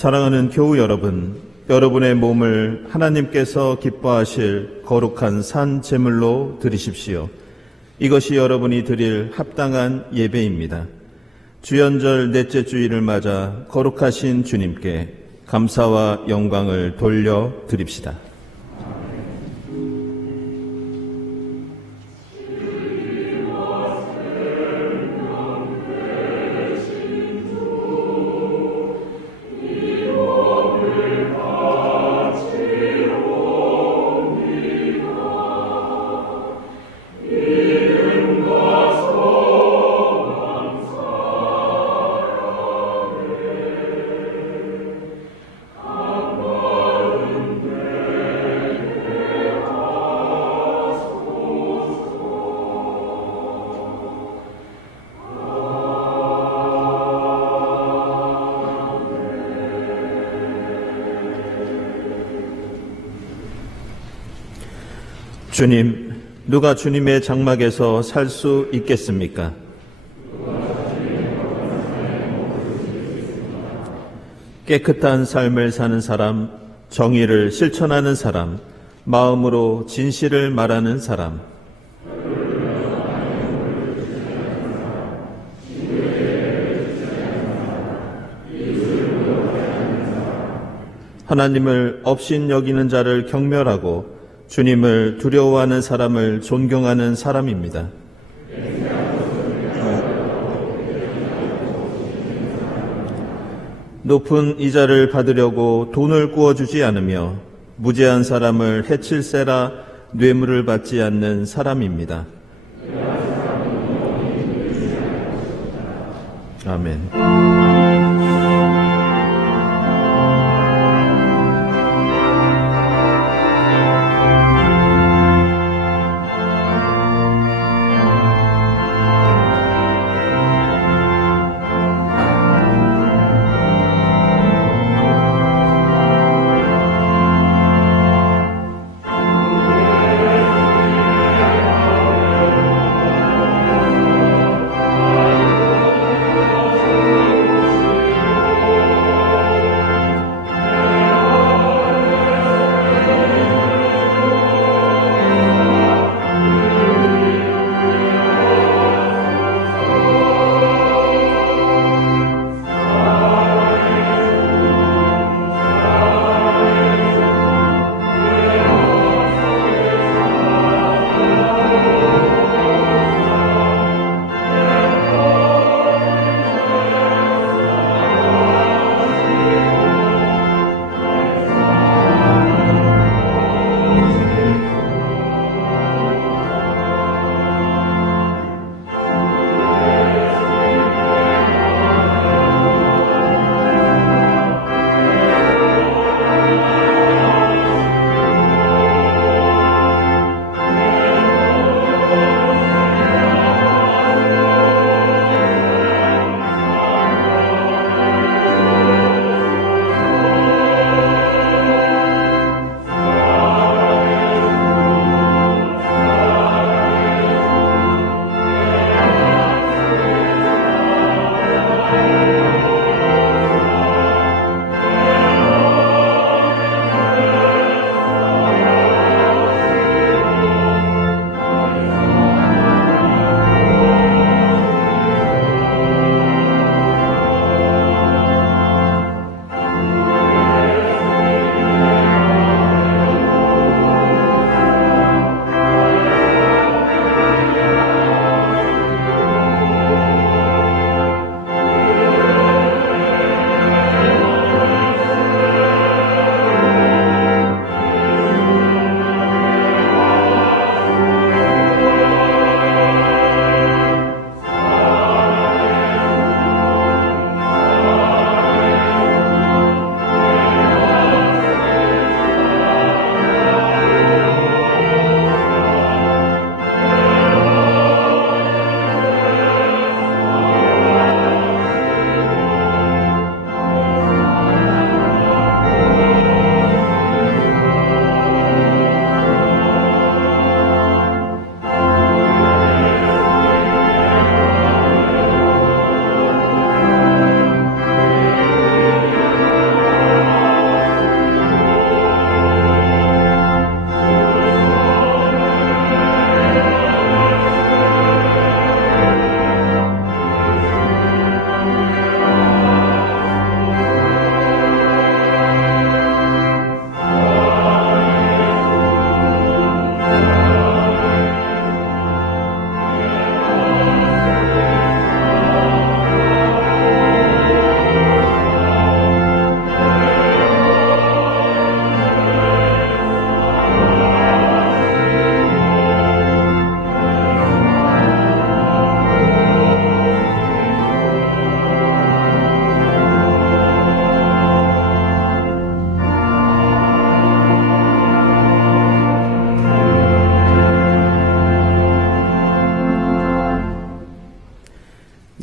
사랑하는 교우 여러분, 여러분의 몸을 하나님께서 기뻐하실 거룩한 산 제물로 드리십시오. 이것이 여러분이 드릴 합당한 예배입니다. 주연절 넷째 주일을 맞아 거룩하신 주님께 감사와 영광을 돌려 드립시다. 주님, 누가 주님의 장막에서 살 수 있겠습니까? 깨끗한 삶을 사는 사람, 정의를 실천하는 사람, 마음으로 진실을 말하는 사람, 하나님을 업신여기는 자를 경멸하고 주님을 두려워하는 사람을 존경하는 사람입니다. 높은 이자를 받으려고 돈을 구워주지 않으며 무죄한 사람을 해칠세라 뇌물을 받지 않는 사람입니다. 아멘.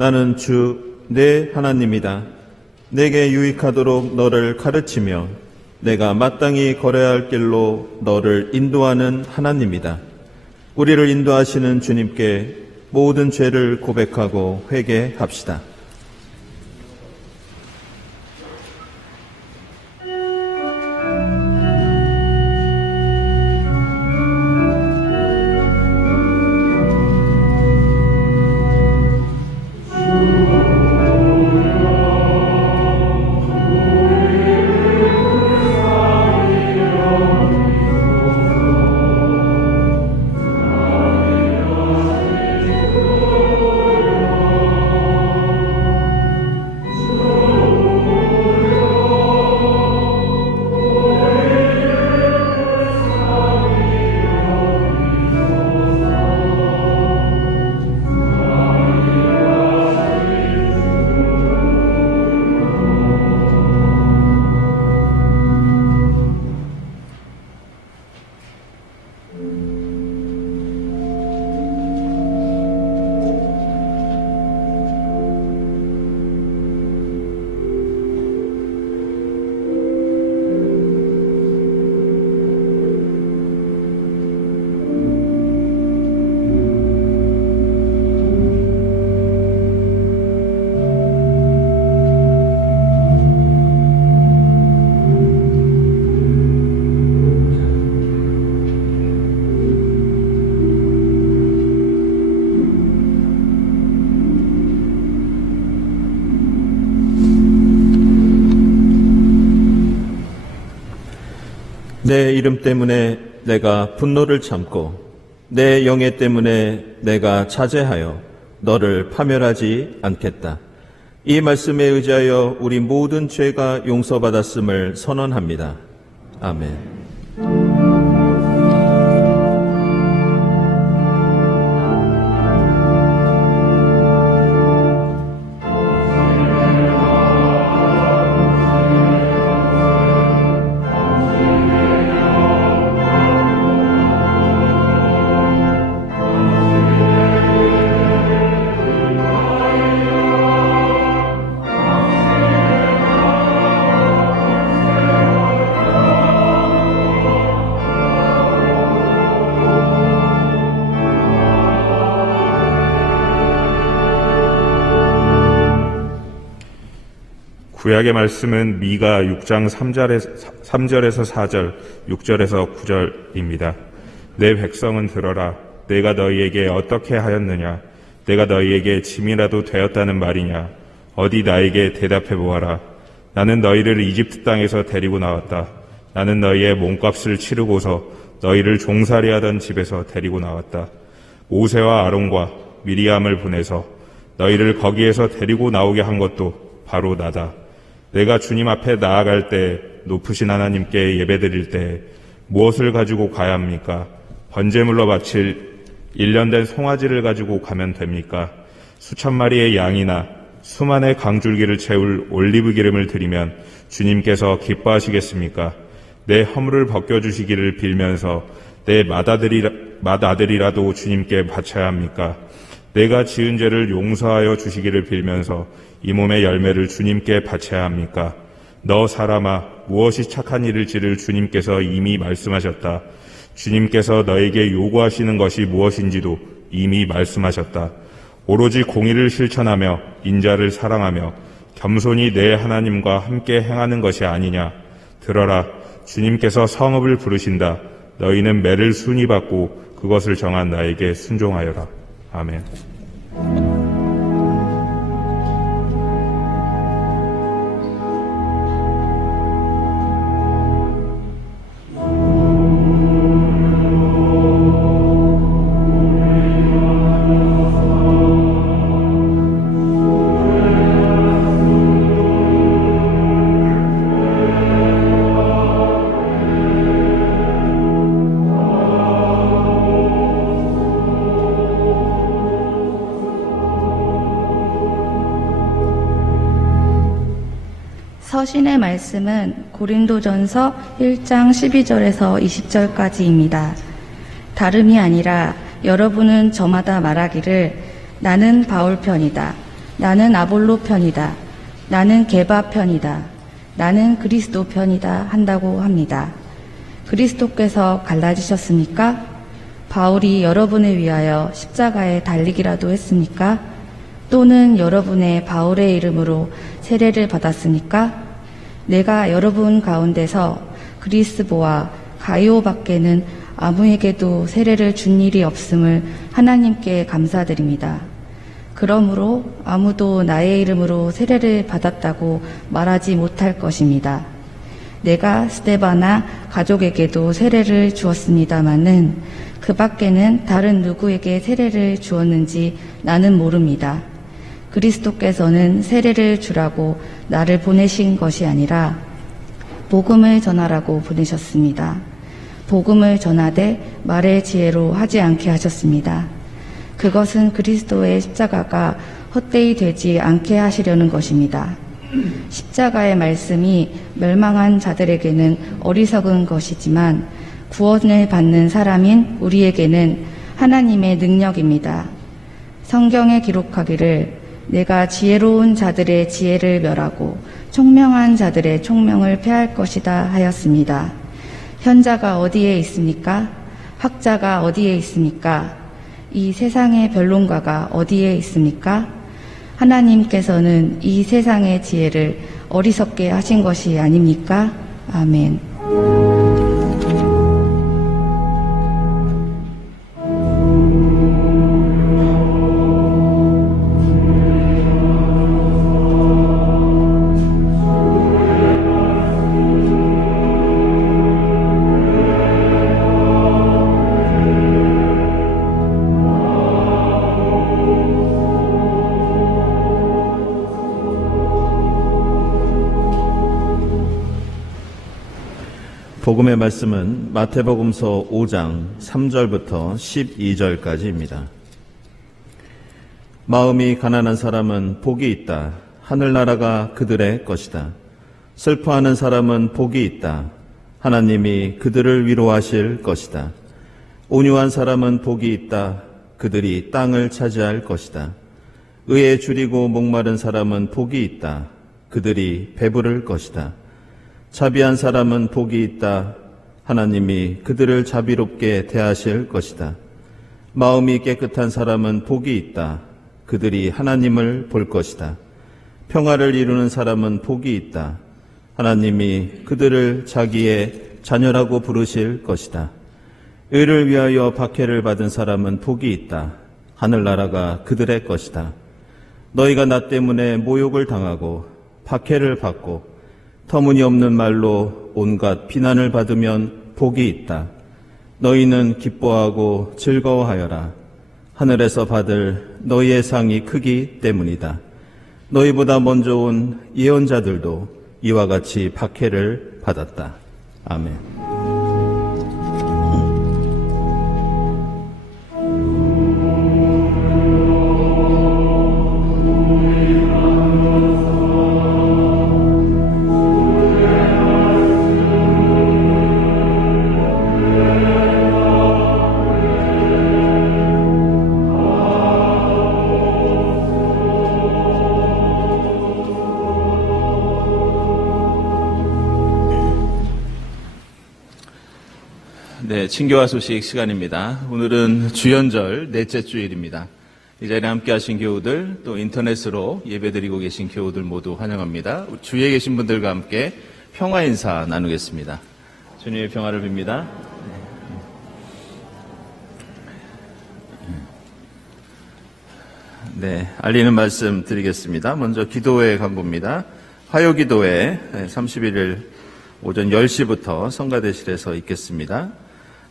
나는 주 내 하나님이다. 내게 유익하도록 너를 가르치며 내가 마땅히 걸어야 할 길로 너를 인도하는 하나님이다. 우리를 인도하시는 주님께 모든 죄를 고백하고 회개합시다. 내 이름 때문에 내가 분노를 참고 내 영예 때문에 내가 자제하여 너를 파멸하지 않겠다. 이 말씀에 의지하여 우리 모든 죄가 용서받았음을 선언합니다. 아멘. 구약의 말씀은 미가 6장 3절에서 4절, 6절에서 9절입니다. 내 백성은 들어라. 내가 너희에게 어떻게 하였느냐? 내가 너희에게 짐이라도 되었다는 말이냐? 어디 나에게 대답해 보아라. 나는 너희를 이집트 땅에서 데리고 나왔다. 나는 너희의 몸값을 치르고서 너희를 종살이하던 집에서 데리고 나왔다. 모세와 아론과 미리암을 보내서 너희를 거기에서 데리고 나오게 한 것도 바로 나다. 내가 주님 앞에 나아갈 때 높으신 하나님께 예배드릴 때 무엇을 가지고 가야 합니까? 번제물로 바칠 1년 된 송아지를 가지고 가면 됩니까? 수천 마리의 양이나 수만의 강줄기를 채울 올리브 기름을 드리면 주님께서 기뻐하시겠습니까? 내 허물을 벗겨주시기를 빌면서 내 맏아들이라도 주님께 바쳐야 합니까? 내가 지은 죄를 용서하여 주시기를 빌면서 이 몸의 열매를 주님께 바쳐야 합니까? 너 사람아, 무엇이 착한 일일지를 주님께서 이미 말씀하셨다. 주님께서 너에게 요구하시는 것이 무엇인지도 이미 말씀하셨다. 오로지 공의를 실천하며 인자를 사랑하며 겸손히 내 하나님과 함께 행하는 것이 아니냐. 들어라, 주님께서 성읍을 부르신다. 너희는 매를 순히 받고 그것을 정한 나에게 순종하여라. 아멘. 서신의 말씀은 고린도전서 1장 12절에서 20절까지입니다. 다름이 아니라 여러분은 저마다 말하기를 나는 바울 편이다. 나는 아볼로 편이다. 나는 게바 편이다. 나는 그리스도 편이다 한다고 합니다. 그리스도께서 갈라지셨습니까? 바울이 여러분을 위하여 십자가에 달리기라도 했습니까? 또는 여러분의 바울의 이름으로 세례를 받았습니까? 내가 여러분 가운데서 그리스보와 가이오 밖에는 아무에게도 세례를 준 일이 없음을 하나님께 감사드립니다. 그러므로 아무도 나의 이름으로 세례를 받았다고 말하지 못할 것입니다. 내가 스데바나 가족에게도 세례를 주었습니다마는 그 밖에는 다른 누구에게 세례를 주었는지 나는 모릅니다. 그리스도께서는 세례를 주라고 나를 보내신 것이 아니라 복음을 전하라고 보내셨습니다. 복음을 전하되 말의 지혜로 하지 않게 하셨습니다. 그것은 그리스도의 십자가가 헛되이 되지 않게 하시려는 것입니다. 십자가의 말씀이 멸망한 자들에게는 어리석은 것이지만 구원을 받는 사람인 우리에게는 하나님의 능력입니다. 성경에 기록하기를 내가 지혜로운 자들의 지혜를 멸하고 총명한 자들의 총명을 폐할 것이다 하였습니다. 현자가 어디에 있습니까? 학자가 어디에 있습니까? 이 세상의 변론가가 어디에 있습니까? 하나님께서는 이 세상의 지혜를 어리석게 하신 것이 아닙니까? 아멘. 복음의 말씀은 마태복음서 5장 3절부터 12절까지입니다. 마음이 가난한 사람은 복이 있다. 하늘나라가 그들의 것이다. 슬퍼하는 사람은 복이 있다. 하나님이 그들을 위로하실 것이다. 온유한 사람은 복이 있다. 그들이 땅을 차지할 것이다. 의에 줄이고 목마른 사람은 복이 있다. 그들이 배부를 것이다. 자비한 사람은 복이 있다. 하나님이 그들을 자비롭게 대하실 것이다. 마음이 깨끗한 사람은 복이 있다. 그들이 하나님을 볼 것이다. 평화를 이루는 사람은 복이 있다. 하나님이 그들을 자기의 자녀라고 부르실 것이다. 의를 위하여 박해를 받은 사람은 복이 있다. 하늘나라가 그들의 것이다. 너희가 나 때문에 모욕을 당하고 박해를 받고 터무니없는 말로 온갖 비난을 받으면 복이 있다. 너희는 기뻐하고 즐거워하여라. 하늘에서 받을 너희의 상이 크기 때문이다. 너희보다 먼저 온 예언자들도 이와 같이 박해를 받았다. 아멘. 네, 친교와 소식 시간입니다. 오늘은 주연절 넷째 주일입니다. 이 자리에 함께 하신 교우들, 또 인터넷으로 예배드리고 계신 교우들 모두 환영합니다. 주위에 계신 분들과 함께 평화 인사 나누겠습니다. 주님의 평화를 빕니다. 네, 알리는 말씀 드리겠습니다. 먼저 기도회 광고입니다. 화요기도회 31일 오전 10시부터 성가대실에서 있겠습니다.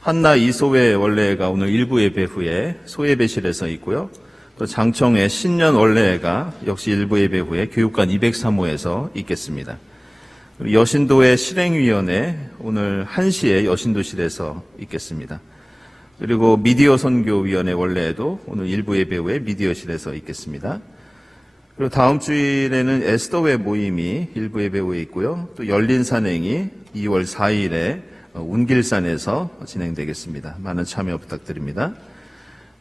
한나 이소회 원례회가 오늘 일부 예배 후에 소예배실에서 있고요. 또 장청회 신년 원례회가 역시 일부 예배 후에 교육관 203호에서 있겠습니다. 그리고 여신도회 실행위원회 오늘 1시에 여신도실에서 있겠습니다. 그리고 미디어 선교위원회 원례회도 오늘 일부 예배 후에 미디어실에서 있겠습니다. 그리고 다음 주일에는 에스더회 모임이 일부 예배 후에 있고요. 또 열린 산행이 2월 4일에 운길산에서 진행되겠습니다. 많은 참여 부탁드립니다.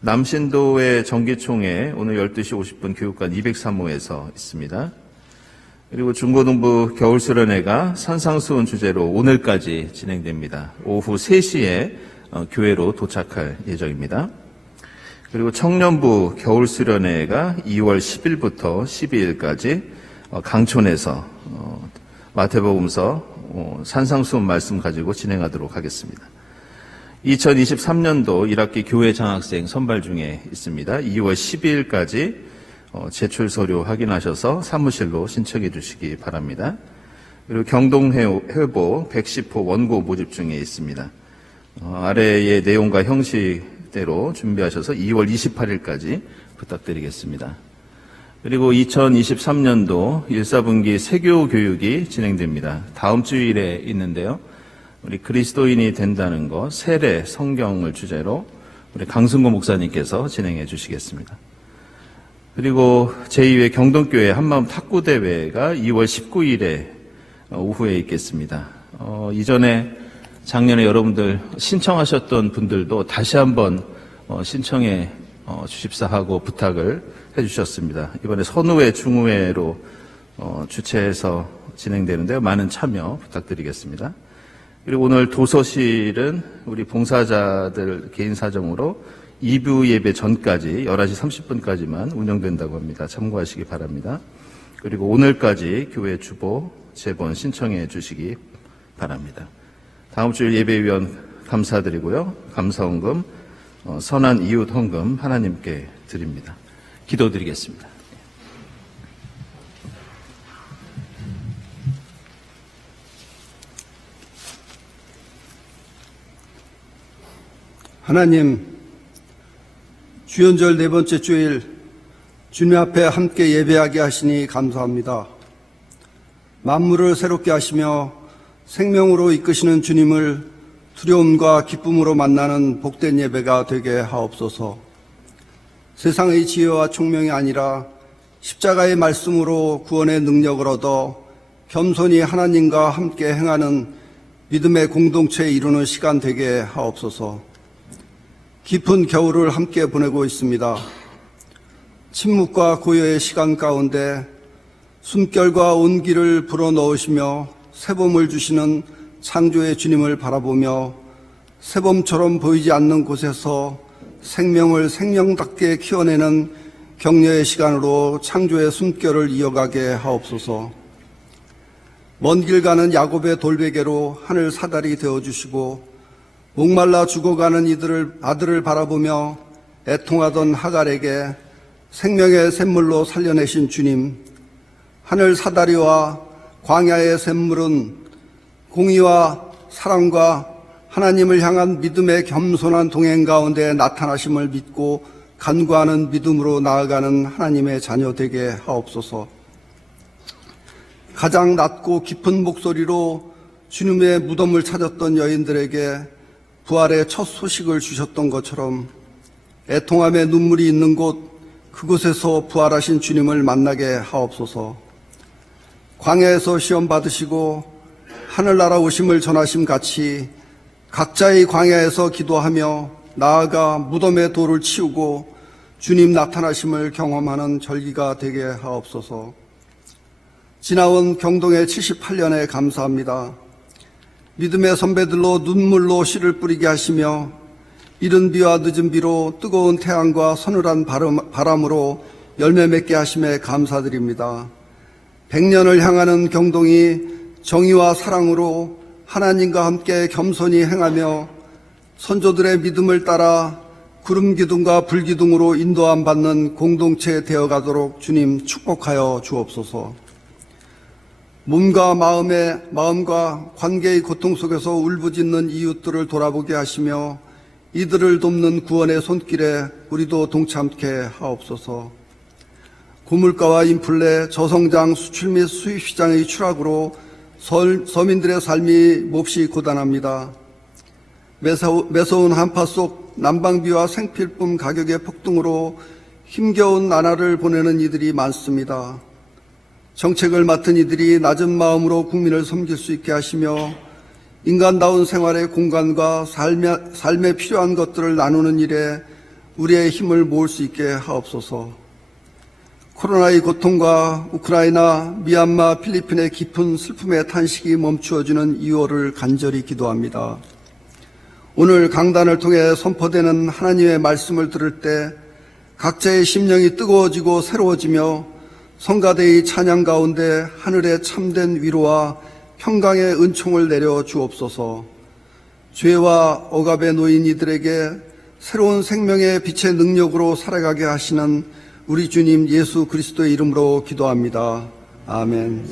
남신도의 정기총회 오늘 12시 50분 교육관 203호에서 있습니다. 그리고 중고등부 겨울수련회가 산상수훈 주제로 오늘까지 진행됩니다. 오후 3시에 교회로 도착할 예정입니다. 그리고 청년부 겨울수련회가 2월 10일부터 12일까지 강촌에서 마태복음서 산상수훈 말씀 가지고 진행하도록 하겠습니다. 2023년도 1학기 교회 장학생 선발 중에 있습니다. 2월 12일까지 제출 서류 확인하셔서 사무실로 신청해 주시기 바랍니다. 그리고 경동회보 110호 원고 모집 중에 있습니다. 아래의 내용과 형식대로 준비하셔서 2월 28일까지 부탁드리겠습니다. 그리고 2023년도 1사분기 세교 교육이 진행됩니다. 다음 주일에 있는데요. 우리 그리스도인이 된다는 것, 세례, 성경을 주제로 우리 강승구 목사님께서 진행해 주시겠습니다. 그리고 제2회 경동교회 한마음 탁구대회가 2월 19일에 오후에 있겠습니다. 이전에 작년에 여러분들 신청하셨던 분들도 다시 한번 신청해 주십사 하고 부탁을 해주셨습니다. 이번에 선후회, 중후회로 주최해서 진행되는데요. 많은 참여 부탁드리겠습니다. 그리고 오늘 도서실은 우리 봉사자들 개인 사정으로 2부 예배 전까지 11시 30분까지만 운영된다고 합니다. 참고하시기 바랍니다. 그리고 오늘까지 교회 주보 제본 신청해 주시기 바랍니다. 다음 주 예배위원 감사드리고요. 감사헌금, 선한 이웃 헌금 하나님께 드립니다. 기도드리겠습니다. 하나님, 주연절 4번째 주일 주님 앞에 함께 예배하게 하시니 감사합니다. 만물을 새롭게 하시며 생명으로 이끄시는 주님을 두려움과 기쁨으로 만나는 복된 예배가 되게 하옵소서. 세상의 지혜와 총명이 아니라 십자가의 말씀으로 구원의 능력을 얻어 겸손히 하나님과 함께 행하는 믿음의 공동체에 이루는 시간 되게 하옵소서. 깊은 겨울을 함께 보내고 있습니다. 침묵과 고요의 시간 가운데 숨결과 온기를 불어넣으시며 새봄을 주시는 창조의 주님을 바라보며 새봄처럼 보이지 않는 곳에서 생명을 생명답게 키워내는 격려의 시간으로 창조의 숨결을 이어가게 하옵소서. 먼 길 가는 야곱의 돌베개로 하늘 사다리 되어주시고 목말라 죽어가는 아들을 바라보며 애통하던 하갈에게 생명의 샘물로 살려내신 주님, 하늘 사다리와 광야의 샘물은 공의와 사랑과 하나님을 향한 믿음의 겸손한 동행 가운데 나타나심을 믿고 간구하는 믿음으로 나아가는 하나님의 자녀 되게 하옵소서. 가장 낮고 깊은 목소리로 주님의 무덤을 찾았던 여인들에게 부활의 첫 소식을 주셨던 것처럼 애통함의 눈물이 있는 곳 그곳에서 부활하신 주님을 만나게 하옵소서. 광야에서 시험 받으시고 하늘나라 오심을 전하심 같이 각자의 광야에서 기도하며 나아가 무덤의 돌을 치우고 주님 나타나심을 경험하는 절기가 되게 하옵소서. 지나온 경동의 78년에 감사합니다. 믿음의 선배들로 눈물로 씨를 뿌리게 하시며 이른 비와 늦은 비로 뜨거운 태양과 서늘한 바람으로 열매 맺게 하심에 감사드립니다. 100년을 향하는 경동이 정의와 사랑으로 하나님과 함께 겸손히 행하며 선조들의 믿음을 따라 구름 기둥과 불 기둥으로 인도함 받는 공동체 되어가도록 주님 축복하여 주옵소서. 마음과 관계의 고통 속에서 울부짖는 이웃들을 돌아보게 하시며 이들을 돕는 구원의 손길에 우리도 동참케 하옵소서. 고물가와 인플레, 저성장, 수출 및 수입 시장의 추락으로 서민들의 삶이 몹시 고단합니다. 매서운 한파 속 난방비와 생필품 가격의 폭등으로 힘겨운 나날을 보내는 이들이 많습니다. 정책을 맡은 이들이 낮은 마음으로 국민을 섬길 수 있게 하시며 인간다운 생활의 공간과 삶에 필요한 것들을 나누는 일에 우리의 힘을 모을 수 있게 하옵소서. 코로나의 고통과 우크라이나, 미얀마, 필리핀의 깊은 슬픔의 탄식이 멈추어지는 2월을 간절히 기도합니다. 오늘 강단을 통해 선포되는 하나님의 말씀을 들을 때 각자의 심령이 뜨거워지고 새로워지며 성가대의 찬양 가운데 하늘의 참된 위로와 평강의 은총을 내려 주옵소서. 죄와 억압에 놓인 이들에게 새로운 생명의 빛의 능력으로 살아가게 하시는 우리 주님 예수 그리스도의 이름으로 기도합니다. 아멘.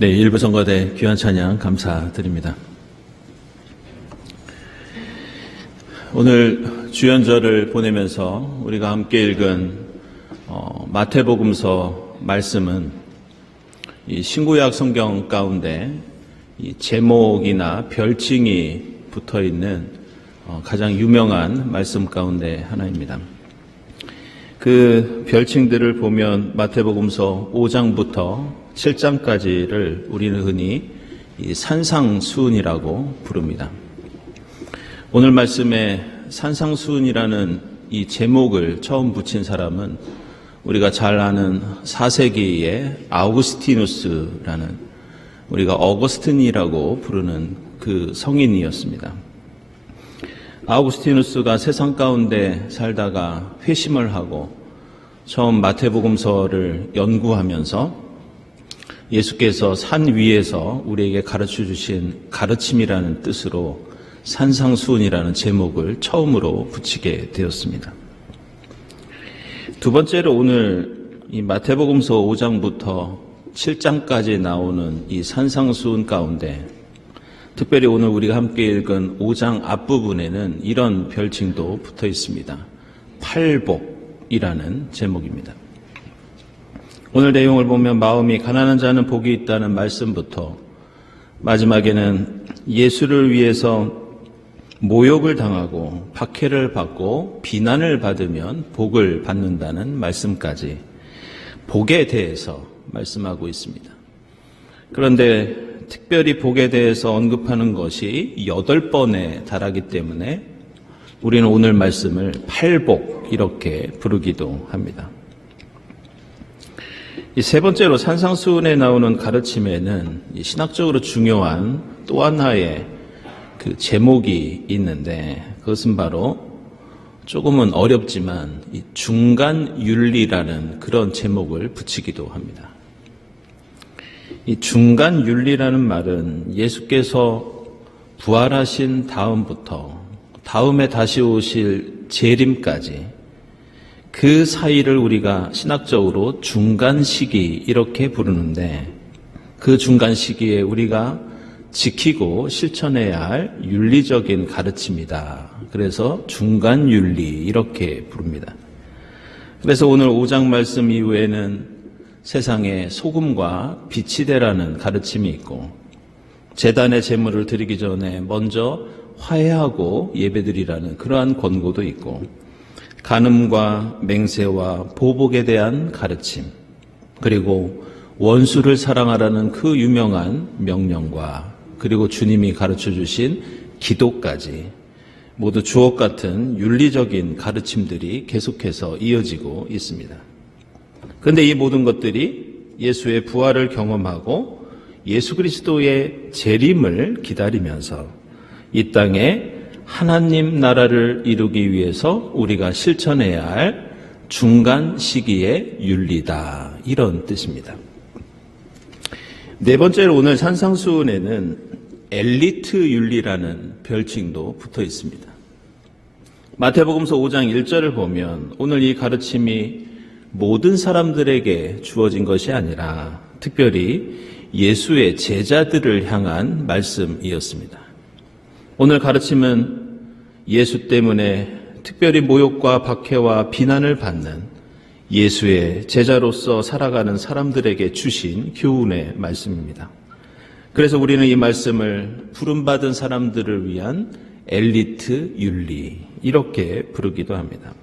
네, 일부 성가대 귀한 찬양 감사드립니다. 오늘 주연절을 보내면서 우리가 함께 읽은 마태복음서 말씀은 이 신구약 성경 가운데 이 제목이나 별칭이 붙어 있는 가장 유명한 말씀 가운데 하나입니다. 그 별칭들을 보면 마태복음서 5장부터 7장까지를 우리는 흔히 이 산상수훈이라고 부릅니다. 오늘 말씀에 산상수훈이라는 이 제목을 처음 붙인 사람은 우리가 잘 아는 4세기의 아우구스티누스라는, 우리가 어거스틴이라고 부르는 그 성인이었습니다. 아우구스티누스가 세상 가운데 살다가 회심을 하고 처음 마태복음서를 연구하면서 예수께서 산 위에서 우리에게 가르쳐 주신 가르침이라는 뜻으로 산상수훈이라는 제목을 처음으로 붙이게 되었습니다. 두 번째로 오늘 이 마태복음서 5장부터 7장까지 나오는 이 산상수훈 가운데 특별히 오늘 우리가 함께 읽은 5장 앞부분에는 이런 별칭도 붙어 있습니다. 팔복이라는 제목입니다. 오늘 내용을 보면 마음이 가난한 자는 복이 있다는 말씀부터 마지막에는 예수를 위해서 모욕을 당하고 박해를 받고 비난을 받으면 복을 받는다는 말씀까지 복에 대해서 말씀하고 있습니다. 그런데 특별히 복에 대해서 언급하는 것이 8번에 달하기 때문에 우리는 오늘 말씀을 팔복 이렇게 부르기도 합니다. 이 세 번째로 산상수훈에 나오는 가르침에는 신학적으로 중요한 또 하나의 그 제목이 있는데 그것은 바로 조금은 어렵지만 이 중간윤리라는 그런 제목을 붙이기도 합니다. 이 중간윤리라는 말은 예수께서 부활하신 다음부터 다음에 다시 오실 재림까지 그 사이를 우리가 신학적으로 중간 시기 이렇게 부르는데 그 중간 시기에 우리가 지키고 실천해야 할 윤리적인 가르침이다. 그래서 중간윤리 이렇게 부릅니다. 그래서 오늘 5장 말씀 이후에는 세상에 소금과 빛이 되라는 가르침이 있고 제단의 제물을 드리기 전에 먼저 화해하고 예배드리라는 그러한 권고도 있고 간음과 맹세와 보복에 대한 가르침, 그리고 원수를 사랑하라는 그 유명한 명령과 그리고 주님이 가르쳐 주신 기도까지 모두 주옥 같은 윤리적인 가르침들이 계속해서 이어지고 있습니다. 그런데 이 모든 것들이 예수의 부활을 경험하고 예수 그리스도의 재림을 기다리면서 이 땅에 하나님 나라를 이루기 위해서 우리가 실천해야 할 중간 시기의 윤리다. 이런 뜻입니다. 네 번째로 오늘 산상수훈에는 엘리트 윤리라는 별칭도 붙어 있습니다. 마태복음서 5장 1절을 보면 오늘 이 가르침이 모든 사람들에게 주어진 것이 아니라 특별히 예수의 제자들을 향한 말씀이었습니다. 오늘 가르침은 예수 때문에 특별히 모욕과 박해와 비난을 받는 예수의 제자로서 살아가는 사람들에게 주신 교훈의 말씀입니다. 그래서 우리는 이 말씀을 부름받은 사람들을 위한 엘리트 윤리 이렇게 부르기도 합니다.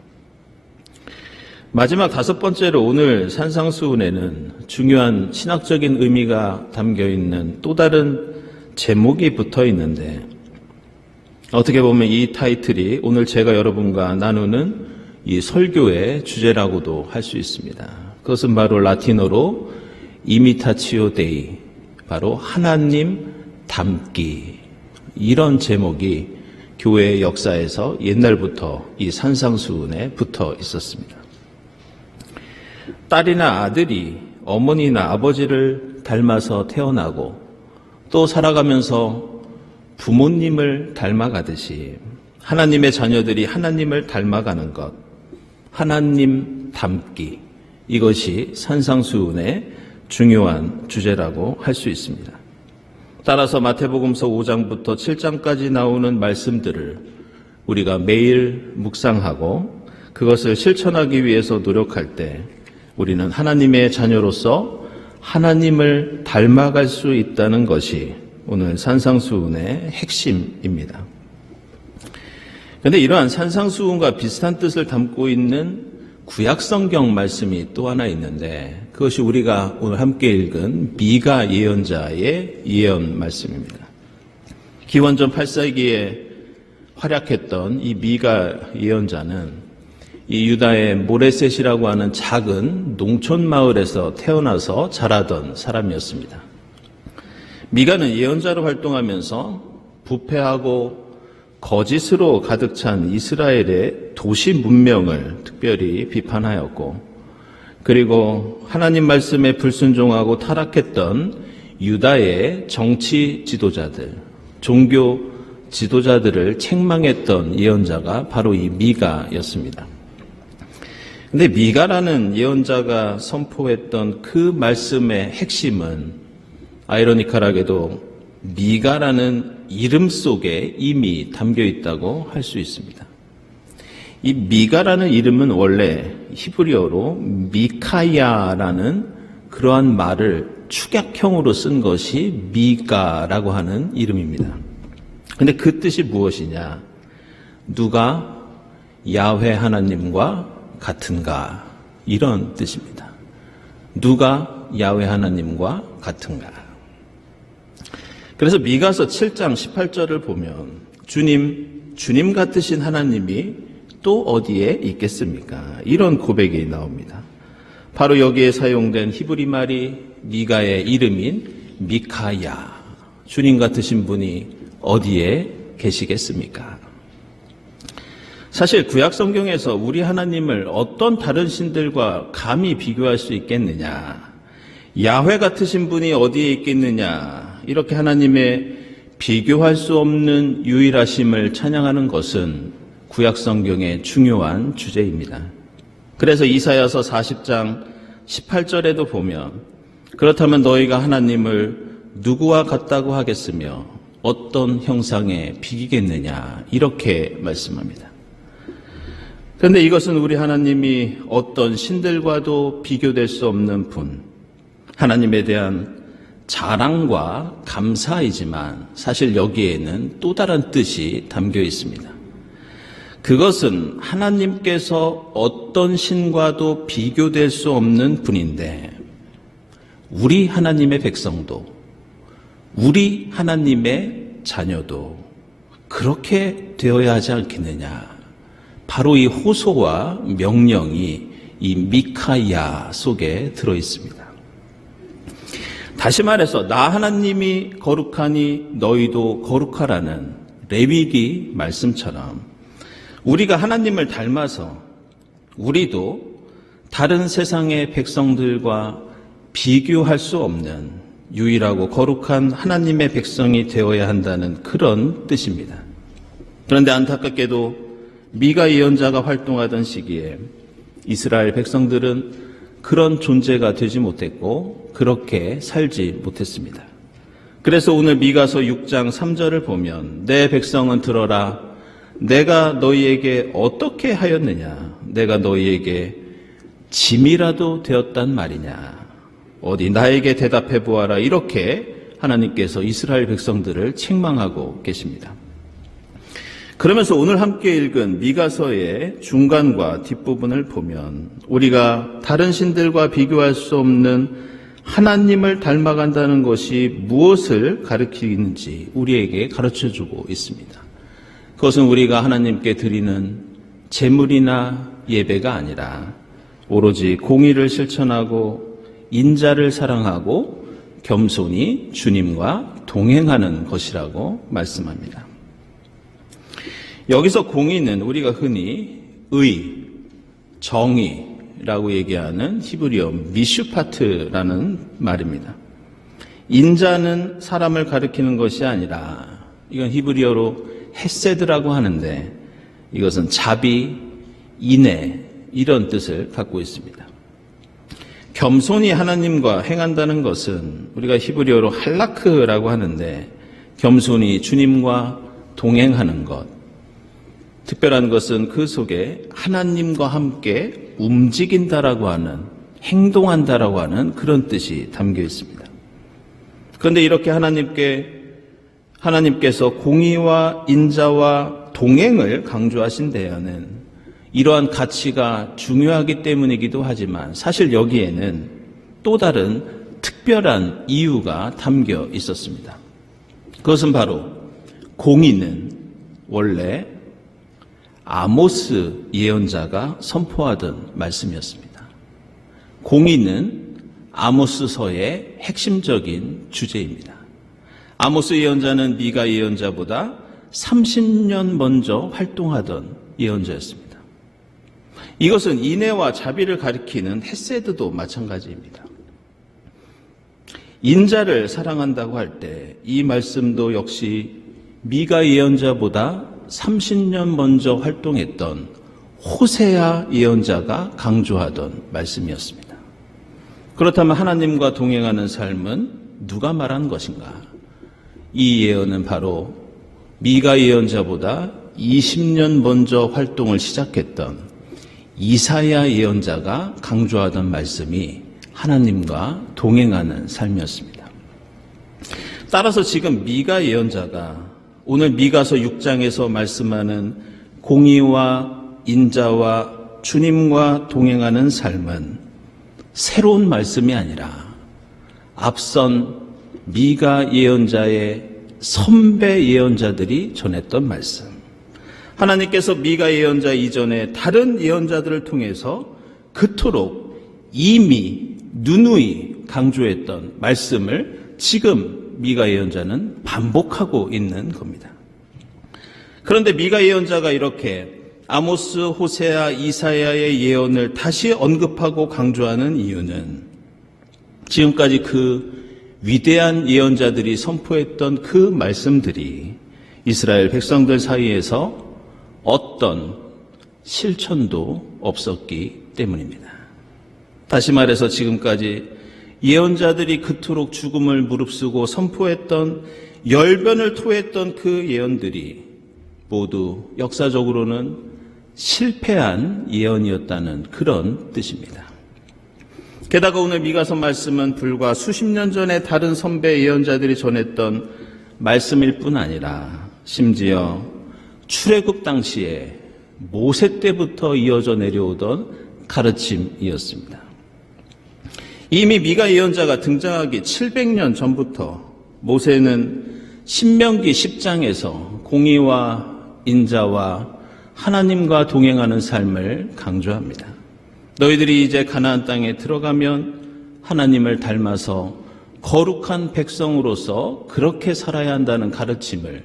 마지막 다섯 번째로 오늘 산상수훈에는 중요한 신학적인 의미가 담겨 있는 또 다른 제목이 붙어 있는데 어떻게 보면 이 타이틀이 오늘 제가 여러분과 나누는 이 설교의 주제라고도 할 수 있습니다. 그것은 바로 라틴어로 이미타치오 데이, 바로 하나님 닮기, 이런 제목이 교회의 역사에서 옛날부터 이 산상수훈에 붙어 있었습니다. 딸이나 아들이 어머니나 아버지를 닮아서 태어나고 또 살아가면서 부모님을 닮아가듯이 하나님의 자녀들이 하나님을 닮아가는 것, 하나님 닮기, 이것이 산상수훈의 중요한 주제라고 할 수 있습니다. 따라서 마태복음서 5장부터 7장까지 나오는 말씀들을 우리가 매일 묵상하고 그것을 실천하기 위해서 노력할 때 우리는 하나님의 자녀로서 하나님을 닮아갈 수 있다는 것이 오늘 산상수훈의 핵심입니다. 그런데 이러한 산상수훈과 비슷한 뜻을 담고 있는 구약성경 말씀이 또 하나 있는데 그것이 우리가 오늘 함께 읽은 미가 예언자의 예언 말씀입니다. 기원전 8세기에 활약했던 이 미가 예언자는 이 유다의 모레셋이라고 하는 작은 농촌 마을에서 태어나서 자라던 사람이었습니다. 미가는 예언자로 활동하면서 부패하고 거짓으로 가득 찬 이스라엘의 도시 문명을 특별히 비판하였고, 그리고 하나님 말씀에 불순종하고 타락했던 유다의 정치 지도자들, 종교 지도자들을 책망했던 예언자가 바로 이 미가였습니다. 근데 미가라는 예언자가 선포했던 그 말씀의 핵심은 아이러니컬하게도 미가라는 이름 속에 이미 담겨 있다고 할 수 있습니다. 이 미가라는 이름은 원래 히브리어로 미카야라는 그러한 말을 축약형으로 쓴 것이 미가라고 하는 이름입니다. 근데 그 뜻이 무엇이냐? 누가 야훼 하나님과 같은가? 이런 뜻입니다. 누가 야훼 하나님과 같은가? 그래서 미가서 7장 18절을 보면 주님 같으신 하나님이 또 어디에 있겠습니까? 이런 고백이 나옵니다. 바로 여기에 사용된 히브리 말이 미가의 이름인 미카야. 주님 같으신 분이 어디에 계시겠습니까? 사실 구약 성경에서 우리 하나님을 어떤 다른 신들과 감히 비교할 수 있겠느냐? 야훼 같으신 분이 어디에 있겠느냐? 이렇게 하나님의 비교할 수 없는 유일하심을 찬양하는 것은 구약 성경의 중요한 주제입니다. 그래서 이사야서 40장 18절에도 보면 그렇다면 너희가 하나님을 누구와 같다고 하겠으며 어떤 형상에 비기겠느냐 이렇게 말씀합니다. 그런데 이것은 우리 하나님이 어떤 신들과도 비교될 수 없는 분, 하나님에 대한 자랑과 감사이지만 사실 여기에는 또 다른 뜻이 담겨 있습니다. 그것은 하나님께서 어떤 신과도 비교될 수 없는 분인데 우리 하나님의 백성도 우리 하나님의 자녀도 그렇게 되어야 하지 않겠느냐. 바로 이 호소와 명령이 이 미카야 속에 들어 있습니다. 다시 말해서 나 하나님이 거룩하니 너희도 거룩하라는 레위기 말씀처럼 우리가 하나님을 닮아서 우리도 다른 세상의 백성들과 비교할 수 없는 유일하고 거룩한 하나님의 백성이 되어야 한다는 그런 뜻입니다. 그런데 안타깝게도 미가 예언자가 활동하던 시기에 이스라엘 백성들은 그런 존재가 되지 못했고 그렇게 살지 못했습니다. 그래서 오늘 미가서 6장 3절을 보면 내 백성은 들어라. 내가 너희에게 어떻게 하였느냐? 내가 너희에게 짐이라도 되었단 말이냐? 어디 나에게 대답해 보아라. 이렇게 하나님께서 이스라엘 백성들을 책망하고 계십니다. 그러면서 오늘 함께 읽은 미가서의 중간과 뒷부분을 보면 우리가 다른 신들과 비교할 수 없는 하나님을 닮아간다는 것이 무엇을 가르치는지 우리에게 가르쳐주고 있습니다. 그것은 우리가 하나님께 드리는 제물이나 예배가 아니라 오로지 공의를 실천하고 인자를 사랑하고 겸손히 주님과 동행하는 것이라고 말씀합니다. 여기서 공의는 우리가 흔히 의, 정의라고 얘기하는 히브리어 미슈파트라는 말입니다. 인자는 사람을 가리키는 것이 아니라 이건 히브리어로 헤세드라고 하는데 이것은 자비, 인애 이런 뜻을 갖고 있습니다. 겸손히 하나님과 행한다는 것은 우리가 히브리어로 할라크라고 하는데 겸손히 주님과 동행하는 것. 특별한 것은 그 속에 하나님과 함께 움직인다라고 하는, 행동한다라고 하는 그런 뜻이 담겨 있습니다. 그런데 이렇게 하나님께서 공의와 인자와 동행을 강조하신 데에는 이러한 가치가 중요하기 때문이기도 하지만 사실 여기에는 또 다른 특별한 이유가 담겨 있었습니다. 그것은 바로 공의는 원래 아모스 예언자가 선포하던 말씀이었습니다. 공의는 아모스서의 핵심적인 주제입니다. 아모스 예언자는 미가 예언자보다 30년 먼저 활동하던 예언자였습니다. 이것은 인애와 자비를 가리키는 헤세드도 마찬가지입니다. 인자를 사랑한다고 할 때 이 말씀도 역시 미가 예언자보다 30년 먼저 활동했던 호세아 예언자가 강조하던 말씀이었습니다. 그렇다면 하나님과 동행하는 삶은 누가 말한 것인가? 이 예언은 바로 미가 예언자보다 20년 먼저 활동을 시작했던 이사야 예언자가 강조하던 말씀이 하나님과 동행하는 삶이었습니다. 따라서 지금 미가 예언자가 오늘 미가서 6장에서 말씀하는 공의와 인자와 주님과 동행하는 삶은 새로운 말씀이 아니라 앞선 미가 예언자의 선배 예언자들이 전했던 말씀. 하나님께서 미가 예언자 이전에 다른 예언자들을 통해서 그토록 이미 누누이 강조했던 말씀을 지금 미가 예언자는 반복하고 있는 겁니다. 그런데 미가 예언자가 이렇게 아모스, 호세아, 이사야의 예언을 다시 언급하고 강조하는 이유는 지금까지 그 위대한 예언자들이 선포했던 그 말씀들이 이스라엘 백성들 사이에서 어떤 실천도 없었기 때문입니다. 다시 말해서 지금까지 예언자들이 그토록 죽음을 무릅쓰고 선포했던 열변을 토했던 그 예언들이 모두 역사적으로는 실패한 예언이었다는 그런 뜻입니다. 게다가 오늘 미가서 말씀은 불과 수십 년 전에 다른 선배 예언자들이 전했던 말씀일 뿐 아니라 심지어 출애굽 당시에 모세 때부터 이어져 내려오던 가르침이었습니다. 이미 미가 예언자가 등장하기 700년 전부터 모세는 신명기 10장에서 공의와 인자와 하나님과 동행하는 삶을 강조합니다. 너희들이 이제 가나안 땅에 들어가면 하나님을 닮아서 거룩한 백성으로서 그렇게 살아야 한다는 가르침을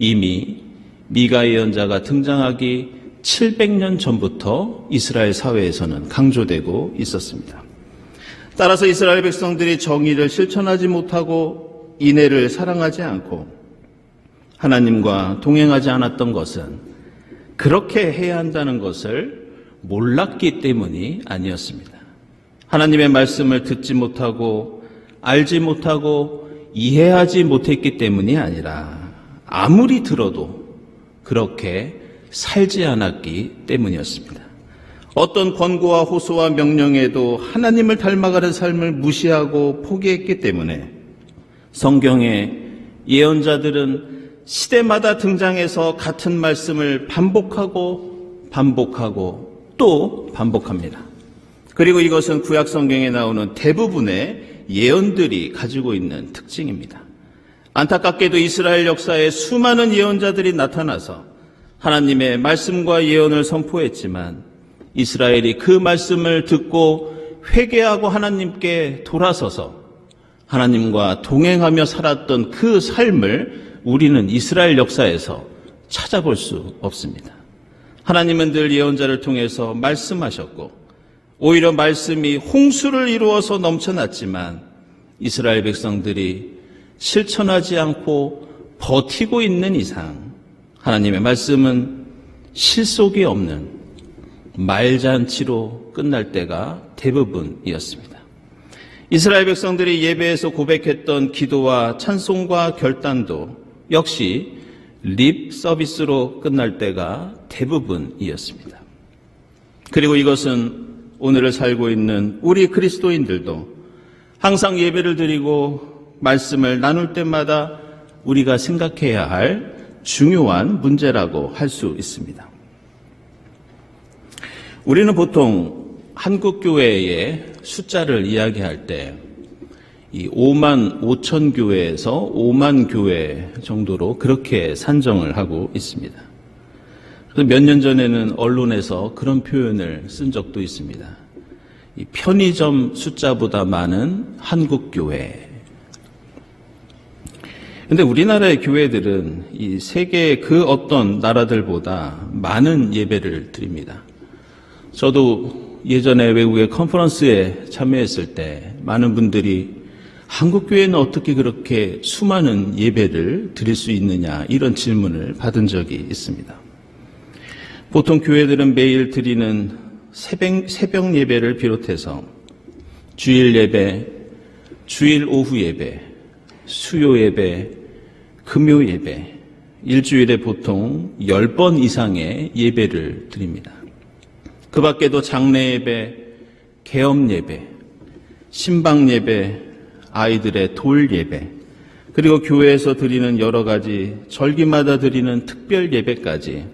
이미 미가 예언자가 등장하기 700년 전부터 이스라엘 사회에서는 강조되고 있었습니다. 따라서 이스라엘 백성들이 정의를 실천하지 못하고 인애를 사랑하지 않고 하나님과 동행하지 않았던 것은 그렇게 해야 한다는 것을 몰랐기 때문이 아니었습니다. 하나님의 말씀을 듣지 못하고 알지 못하고 이해하지 못했기 때문이 아니라 아무리 들어도 그렇게 살지 않았기 때문이었습니다. 어떤 권고와 호소와 명령에도 하나님을 닮아가는 삶을 무시하고 포기했기 때문에 성경의 예언자들은 시대마다 등장해서 같은 말씀을 반복하고 또 반복합니다. 그리고 이것은 구약 성경에 나오는 대부분의 예언들이 가지고 있는 특징입니다. 안타깝게도 이스라엘 역사에 수많은 예언자들이 나타나서 하나님의 말씀과 예언을 선포했지만 이스라엘이 그 말씀을 듣고 회개하고 하나님께 돌아서서 하나님과 동행하며 살았던 그 삶을 우리는 이스라엘 역사에서 찾아볼 수 없습니다. 하나님은 늘 예언자를 통해서 말씀하셨고 오히려 말씀이 홍수를 이루어서 넘쳐났지만 이스라엘 백성들이 실천하지 않고 버티고 있는 이상 하나님의 말씀은 실속이 없는 말잔치로 끝날 때가 대부분이었습니다. 이스라엘 백성들이 예배에서 고백했던 기도와 찬송과 결단도 역시 립 서비스로 끝날 때가 대부분이었습니다. 그리고 이것은 오늘을 살고 있는 우리 그리스도인들도 항상 예배를 드리고 말씀을 나눌 때마다 우리가 생각해야 할 중요한 문제라고 할 수 있습니다. 우리는 보통 한국 교회의 숫자를 이야기할 때 이 5만 5천 교회에서 5만 교회 정도로 그렇게 산정을 하고 있습니다. 그래서 몇 년 전에는 언론에서 그런 표현을 쓴 적도 있습니다. 이 편의점 숫자보다 많은 한국 교회. 근데 우리나라의 교회들은 이 세계의 그 어떤 나라들보다 많은 예배를 드립니다. 저도 예전에 외국의 컨퍼런스에 참여했을 때 많은 분들이 한국 교회는 어떻게 그렇게 수많은 예배를 드릴 수 있느냐 이런 질문을 받은 적이 있습니다. 보통 교회들은 매일 드리는 새벽 예배를 비롯해서 주일 예배, 주일 오후 예배, 수요 예배, 금요 예배, 일주일에 보통 10번 이상의 예배를 드립니다. 그 밖에도 장례 예배, 개업 예배, 신방 예배, 아이들의 돌 예배, 그리고 교회에서 드리는 여러 가지 절기마다 드리는 특별 예배까지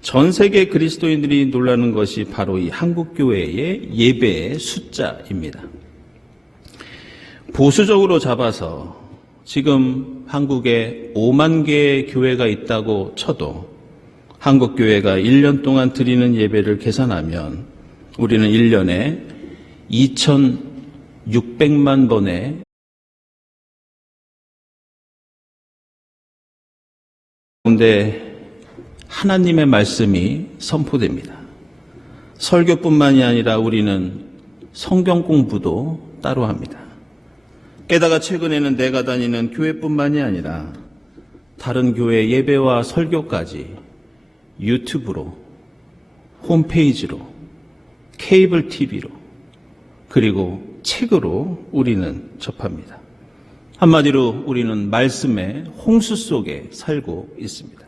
전 세계 그리스도인들이 놀라는 것이 바로 이 한국 교회의 예배의 숫자입니다. 보수적으로 잡아서 지금 한국에 5만 개의 교회가 있다고 쳐도 한국 교회가 1년 동안 드리는 예배를 계산하면 우리는 1년에 2,600만 번의 가운데 하나님의 말씀이 선포됩니다. 설교뿐만이 아니라 우리는 성경 공부도 따로 합니다. 게다가 최근에는 내가 다니는 교회뿐만이 아니라 다른 교회 예배와 설교까지 유튜브로, 홈페이지로, 케이블 TV로, 그리고 책으로 우리는 접합니다. 한마디로 우리는 말씀의 홍수 속에 살고 있습니다.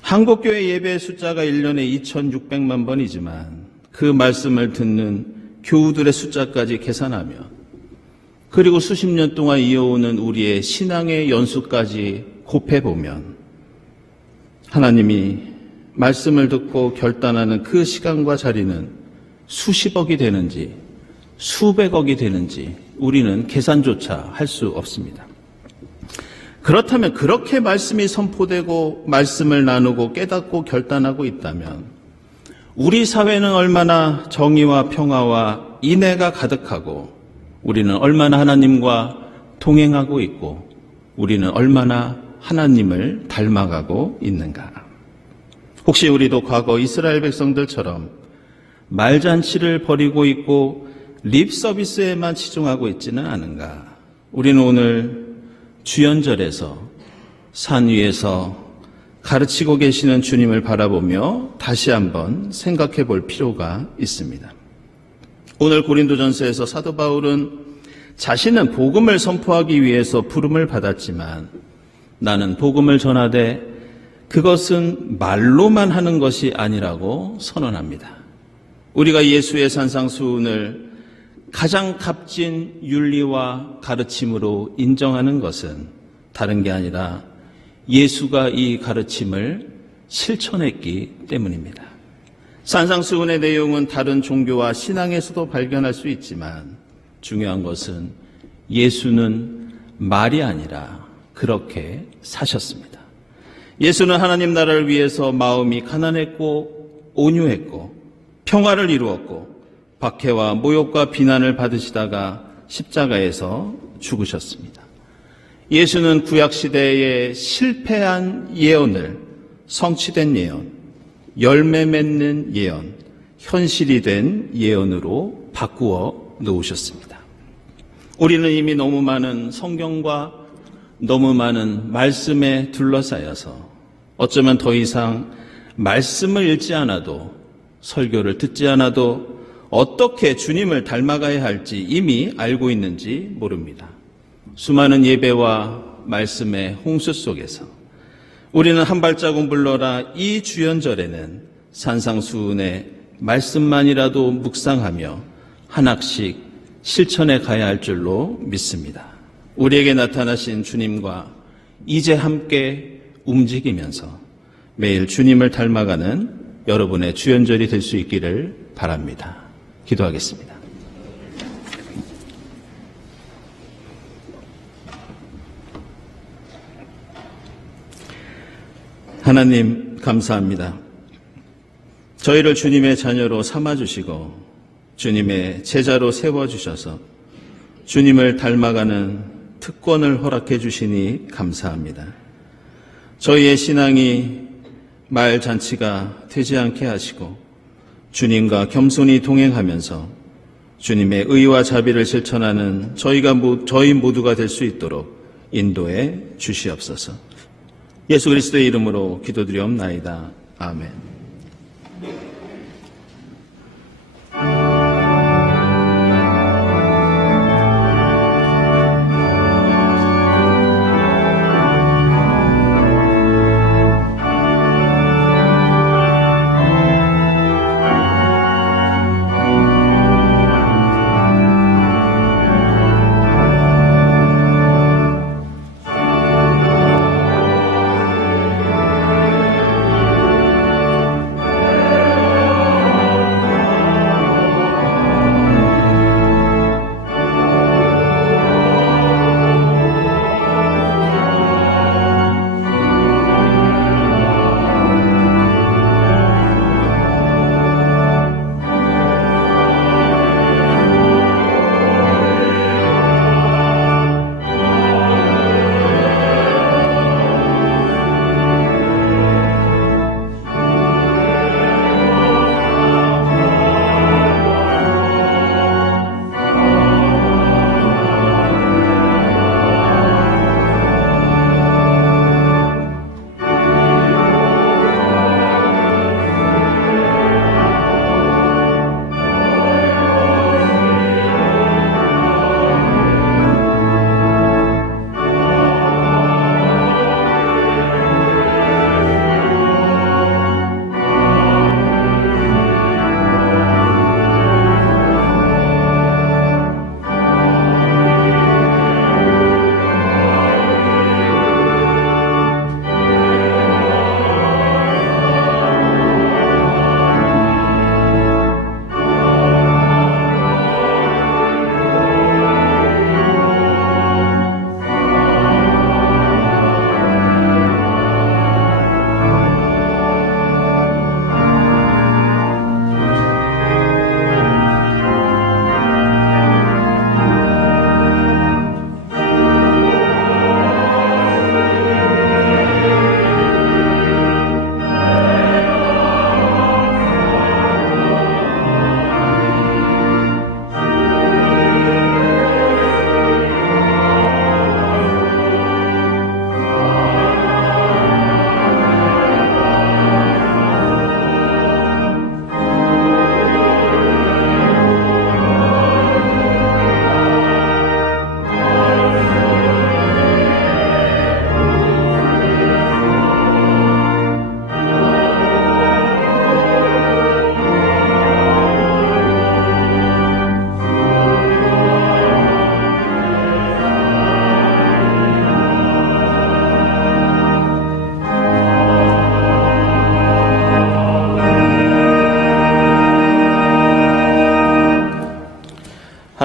한국교회 예배의 숫자가 1년에 2,600만 번이지만 그 말씀을 듣는 교우들의 숫자까지 계산하면 그리고 수십 년 동안 이어오는 우리의 신앙의 연수까지 곱해보면 하나님이 말씀을 듣고 결단하는 그 시간과 자리는 수십억이 되는지 수백억이 되는지 우리는 계산조차 할 수 없습니다. 그렇다면 그렇게 말씀이 선포되고 말씀을 나누고 깨닫고 결단하고 있다면 우리 사회는 얼마나 정의와 평화와 인애가 가득하고 우리는 얼마나 하나님과 동행하고 있고 우리는 얼마나 하나님을 닮아가고 있는가. 혹시 우리도 과거 이스라엘 백성들처럼 말잔치를 벌이고 있고 립 서비스에만 치중하고 있지는 않은가. 우리는 오늘 주연절에서 산 위에서 가르치고 계시는 주님을 바라보며 다시 한번 생각해 볼 필요가 있습니다. 오늘 고린도전서에서 사도 바울은 자신은 복음을 선포하기 위해서 부름을 받았지만 나는 복음을 전하되 그것은 말로만 하는 것이 아니라고 선언합니다. 우리가 예수의 산상수훈을 가장 값진 윤리와 가르침으로 인정하는 것은 다른 게 아니라 예수가 이 가르침을 실천했기 때문입니다. 산상수훈의 내용은 다른 종교와 신앙에서도 발견할 수 있지만 중요한 것은 예수는 말이 아니라 그렇게 사셨습니다. 예수는 하나님 나라를 위해서 마음이 가난했고 온유했고 평화를 이루었고 박해와 모욕과 비난을 받으시다가 십자가에서 죽으셨습니다. 예수는 구약시대의 실패한 예언을 성취된 예언, 열매 맺는 예언, 현실이 된 예언으로 바꾸어 놓으셨습니다. 우리는 이미 너무 많은 성경과 너무 많은 말씀에 둘러싸여서 어쩌면 더 이상 말씀을 읽지 않아도 설교를 듣지 않아도 어떻게 주님을 닮아가야 할지 이미 알고 있는지 모릅니다. 수많은 예배와 말씀의 홍수 속에서 우리는 한 발자국 물러라 이 주연절에는 산상수훈의 말씀만이라도 묵상하며 하나씩 실천해 가야 할 줄로 믿습니다. 우리에게 나타나신 주님과 이제 함께 움직이면서 매일 주님을 닮아가는 여러분의 주연절이 될 수 있기를 바랍니다. 기도하겠습니다. 하나님 감사합니다. 저희를 주님의 자녀로 삼아주시고 주님의 제자로 세워주셔서 주님을 닮아가는 특권을 허락해 주시니 감사합니다. 저희의 신앙이 말잔치가 되지 않게 하시고 주님과 겸손히 동행하면서 주님의 의와 자비를 실천하는 저희 모두가 될 수 있도록 인도해 주시옵소서. 예수 그리스도의 이름으로 기도드리옵나이다. 아멘.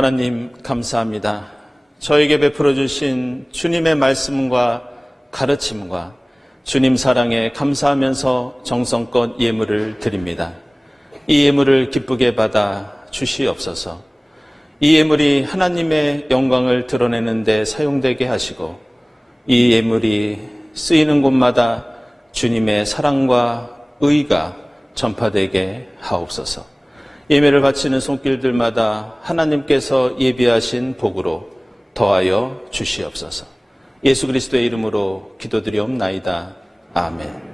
하나님 감사합니다. 저에게 베풀어 주신 주님의 말씀과 가르침과 주님 사랑에 감사하면서 정성껏 예물을 드립니다. 이 예물을 기쁘게 받아 주시옵소서. 이 예물이 하나님의 영광을 드러내는 데 사용되게 하시고 이 예물이 쓰이는 곳마다 주님의 사랑과 의가 전파되게 하옵소서. 예배를 바치는 손길들마다 하나님께서 예비하신 복으로 더하여 주시옵소서. 예수 그리스도의 이름으로 기도드리옵나이다. 아멘.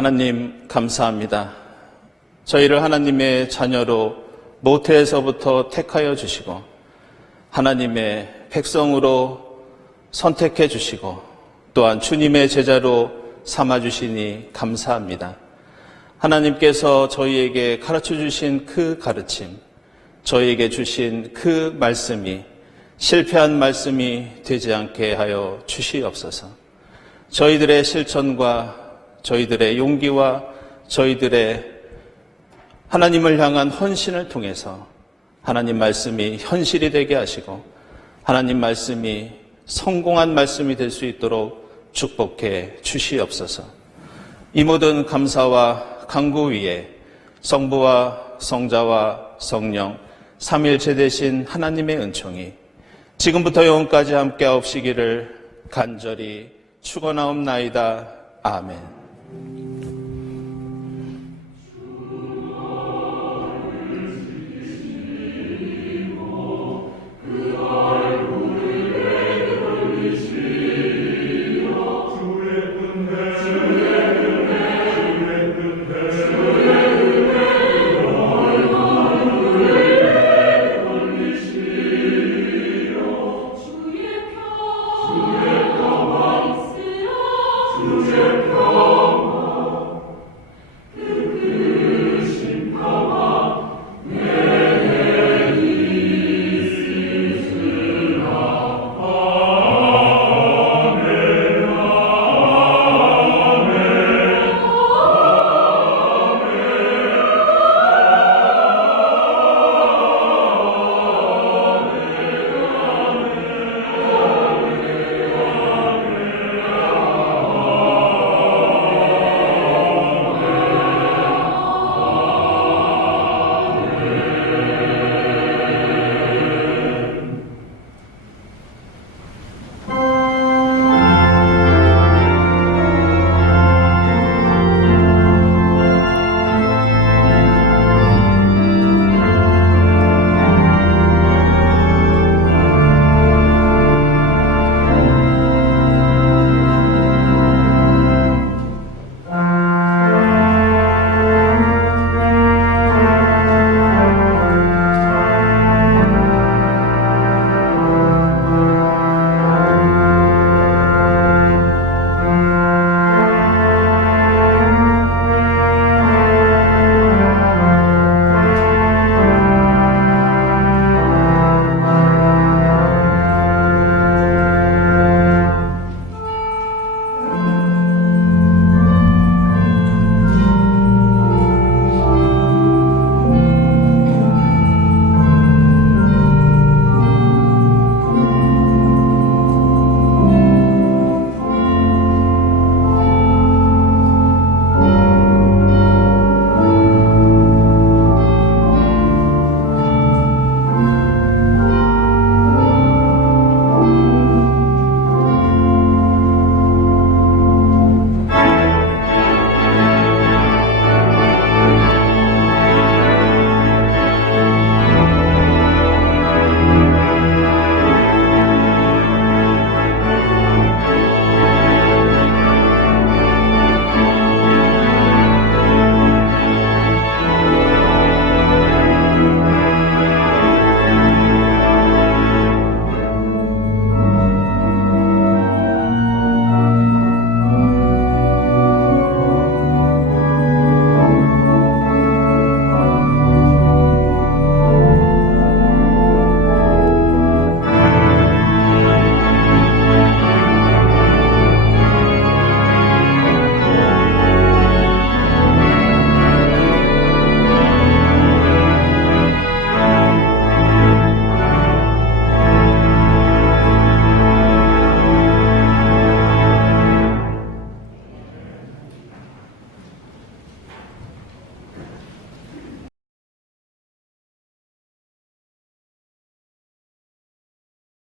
하나님 감사합니다. 저희를 하나님의 자녀로 모태에서부터 택하여 주시고 하나님의 백성으로 선택해 주시고 또한 주님의 제자로 삼아 주시니 감사합니다. 하나님께서 저희에게 가르쳐 주신 그 가르침, 저희에게 주신 그 말씀이 실패한 말씀이 되지 않게 하여 주시옵소서. 저희들의 실천과 저희들의 용기와 저희들의 하나님을 향한 헌신을 통해서 하나님 말씀이 현실이 되게 하시고 하나님 말씀이 성공한 말씀이 될 수 있도록 축복해 주시옵소서. 이 모든 감사와 간구 위에 성부와 성자와 성령 삼위일체 되신 하나님의 은총이 지금부터 영원까지 함께 하옵시기를 간절히 축원하옵나이다. 아멘.